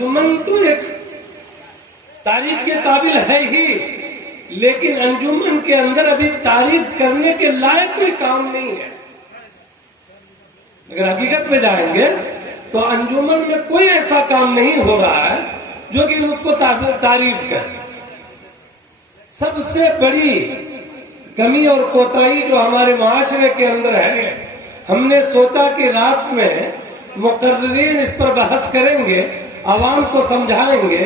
انجمن تو ایک تعریف کے قابل ہے ہی، لیکن انجمن کے اندر ابھی تعریف کرنے کے لائق کوئی کام نہیں ہے۔ اگر حقیقت میں جائیں گے تو انجمن میں کوئی ایسا کام نہیں ہو رہا ہے جو کہ اس کو تعریف کرے۔ سب سے بڑی کمی اور کوتاہی جو ہمارے معاشرے کے اندر ہے، ہم نے سوچا کہ رات میں مقررین اس پر بحث کریں گے، عوام کو سمجھائیں گے،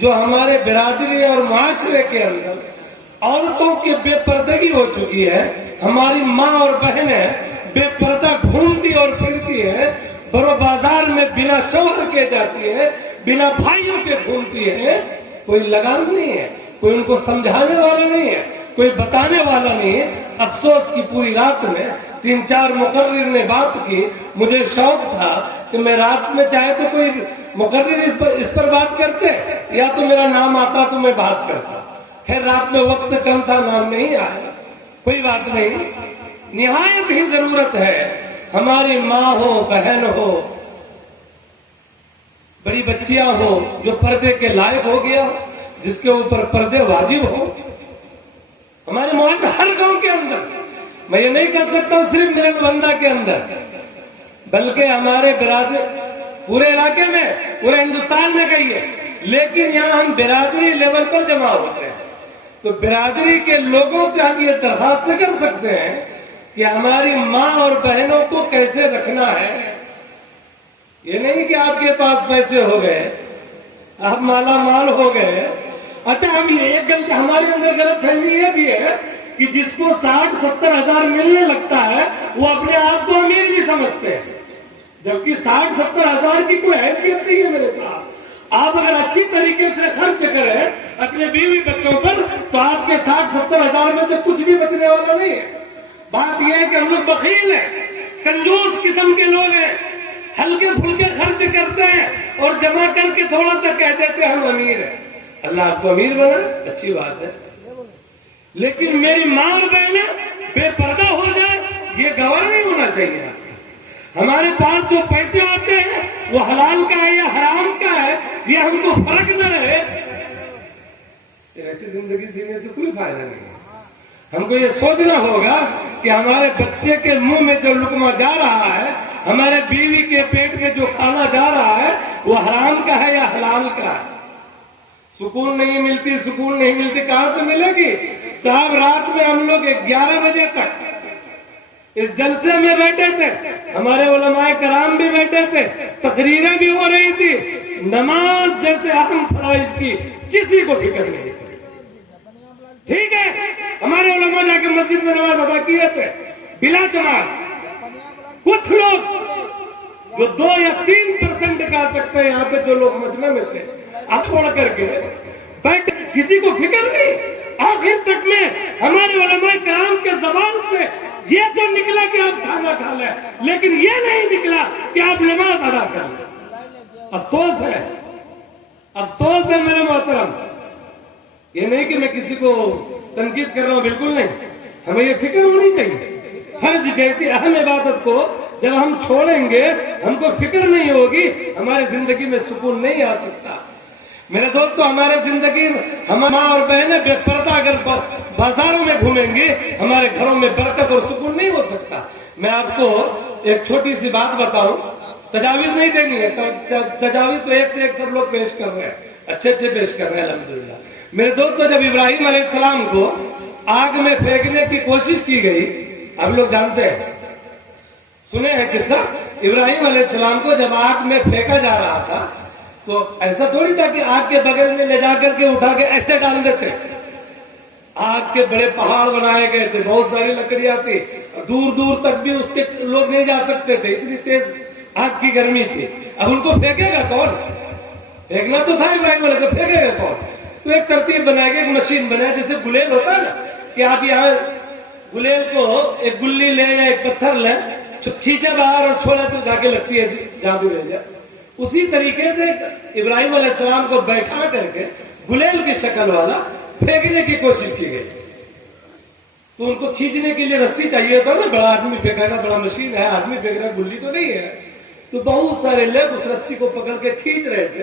جو ہمارے برادری اور معاشرے کے اندر عورتوں کی بے پردگی ہو چکی ہے۔ ہماری ماں اور بہنیں بے پردہ گھومتی اور پھرتی ہے، برو بازار میں بنا شوہر کے جاتی ہے، بنا بھائیوں کے گھومتی ہے۔ کوئی لگام نہیں ہے، کوئی ان کو سمجھانے والا نہیں ہے، کوئی بتانے والا نہیں ہے۔ افسوس کی پوری رات میں 3-4 مقرر نے بات کی، مجھے شوق تھا کہ میں رات میں چاہے تو کوئی مقرر اس پر بات کرتے، یا تو میرا نام آتا تو میں بات کرتا۔ خیر رات میں وقت کم تھا، نام نہیں آیا، کوئی بات نہیں۔ نہایت ہی ضرورت ہے ہماری ماں ہو، بہن ہو، بڑی بچیاں ہو، جو پردے کے لائق ہو گیا، جس کے اوپر پردے واجب ہو۔ ہمارے معاشرے ہر گاؤں کے اندر، میں یہ نہیں کہہ سکتا ہوں صرف نرنبندہ کے اندر، بلکہ ہمارے برادری پورے علاقے میں، پورے ہندوستان میں کہیے، لیکن یہاں ہم برادری لیول پر جمع ہوتے ہیں تو برادری کے لوگوں سے ہم یہ درخواست کر سکتے ہیں کہ ہماری ماں اور بہنوں کو کیسے رکھنا ہے۔ یہ نہیں کہ آپ کے پاس پیسے ہو گئے، آپ مالا مال ہو گئے۔ اچھا ہم ایک غلط ہمارے اندر غلط فہمی یہ بھی ہے کہ جس کو 60-70 ہزار ملنے لگتا ہے وہ اپنے آپ کو امیر بھی سمجھتے ہیں، جبکہ 60-70 ہزار کی کوئی حیثیت نہیں ہے میرے صاحب۔ آپ اگر اچھی طریقے سے خرچ کریں اپنے بیوی بچوں پر تو آپ کے 60-70 ہزار میں سے کچھ بھی بچنے والا نہیں ہے۔ بات یہ ہے کہ ہم لوگ بخیل ہیں، کنجوس قسم کے لوگ ہیں، ہلکے پھلکے خرچ کرتے ہیں اور جمع کر کے تھوڑا سا کہہ دیتے ہیں ہم امیر ہیں۔ اللہ آپ کو امیر بنا، اچھی بات ہے، لیکن میری ماں اور بہنیں بے پردہ ہو جائے یہ گوارا نہیں ہونا چاہیے۔ ہمارے پاس جو پیسے آتے ہیں وہ حلال کا ہے یا حرام کا ہے، یہ ہم کو فرق نہ رہے، ایسی زندگی جینے سے کوئی فائدہ نہیں ہے۔ ہم کو یہ سوچنا ہوگا کہ ہمارے بچے کے منہ میں جو لقمہ جا رہا ہے، ہمارے بیوی کے پیٹ میں جو کھانا جا رہا ہے، وہ حرام کا ہے یا حلال کا ہے۔ سکون نہیں ملتی، سکون نہیں ملتی، کہاں سے ملے گی صاحب؟ رات میں ہم لوگ 11 بجے تک اس جلسے میں بیٹھے تھے، ہمارے علماء کرام بھی بیٹھے تھے، تقریریں بھی ہو رہی تھی، نماز جیسے اہم فرائض کی کسی کو فکر نہیں تھی۔ ٹھیک ہے ہمارے علماء جا کے مسجد میں نماز ادا کیے تھے بلا جماعت۔ کچھ لوگ جو 2 یا 3% کہہ سکتے ہیں یہاں پہ جو لوگ مجمع میں تھے، چھوڑ کر کے بیٹھ، کسی کو فکر نہیں۔ آخر تک میں ہمارے علماء کرام کے زبان سے یہ تو نکلا کہ آپ کھانا کھا لیں، لیکن یہ نہیں نکلا کہ آپ نماز ادا کر لیں۔ افسوس ہے، افسوس ہے میرے محترم۔ یہ نہیں کہ میں کسی کو تنقید کر رہا ہوں، بالکل نہیں، ہمیں یہ فکر ہونی چاہیے۔ فرض جیسی اہم عبادت کو جب ہم چھوڑیں گے، ہم کو فکر نہیں ہوگی، ہماری زندگی میں سکون نہیں آ سکتا۔ میرے دوستو ہمارے زندگی میں ہمارا اور بہنیں بے پردہ اگر بازاروں میں گھومیں گے، ہمارے گھروں میں برکت اور سکون نہیں ہو سکتا۔ میں آپ کو ایک چھوٹی سی بات بتاؤں، تجاویز نہیں دینی ہے، تجاویز تو ایک سے ایک سب لوگ پیش کر رہے ہیں، اچھے پیش کر رہے ہیں الحمدللہ۔ میرے دوستو جب ابراہیم علیہ السلام کو آگ میں پھینکنے کی کوشش کی گئی، آپ لوگ جانتے ہیں، سنے ہیں قصہ، ابراہیم علیہ السلام کو جب آگ میں پھینکا جا رہا تھا تو ایسا تھوڑی تھا کہ آگ کے بغل میں لے جا کر کے اٹھا کے ایسے ڈال دیتے۔ آگ کے بڑے پہاڑ بنائے گئے تھے، بہت ساری لکڑیاں تھی، دور دور تک بھی اس کے لوگ نہیں جا سکتے تھے، اتنی تیز آگ کی گرمی تھی۔ اب ان کو پھینکے گا کون؟ پھینکنا تو تھا ابراہیم علیہ السلام، پھینکے گا کون؟ تو ایک ترتیب بنائے گی، ایک مشین بنائے، جیسے گلیل ہوتا ہے نا، کہ آپ یہاں گلیل کو ایک گلی لیں یا ایک پتھر لیں، کھینچے باہر اور چھوڑا تو جا کے لگتی ہے جہاں بھی لے جائے۔ اسی طریقے سے ابراہیم علیہ السلام کو بیٹھا کر کے گلیل کی شکل والا پھینکنے کی کوشش کی گئی، تو ان کو کھینچنے کے لیے رسی چاہیے تھا نا، بڑا آدمی پھینکے گا، بڑا مشین ہے، آدمی پھینک رہا ہے، گلی تو نہیں ہے، تو بہت سارے لوگ اس رسی کو پکڑ کے کھینچ رہے تھے،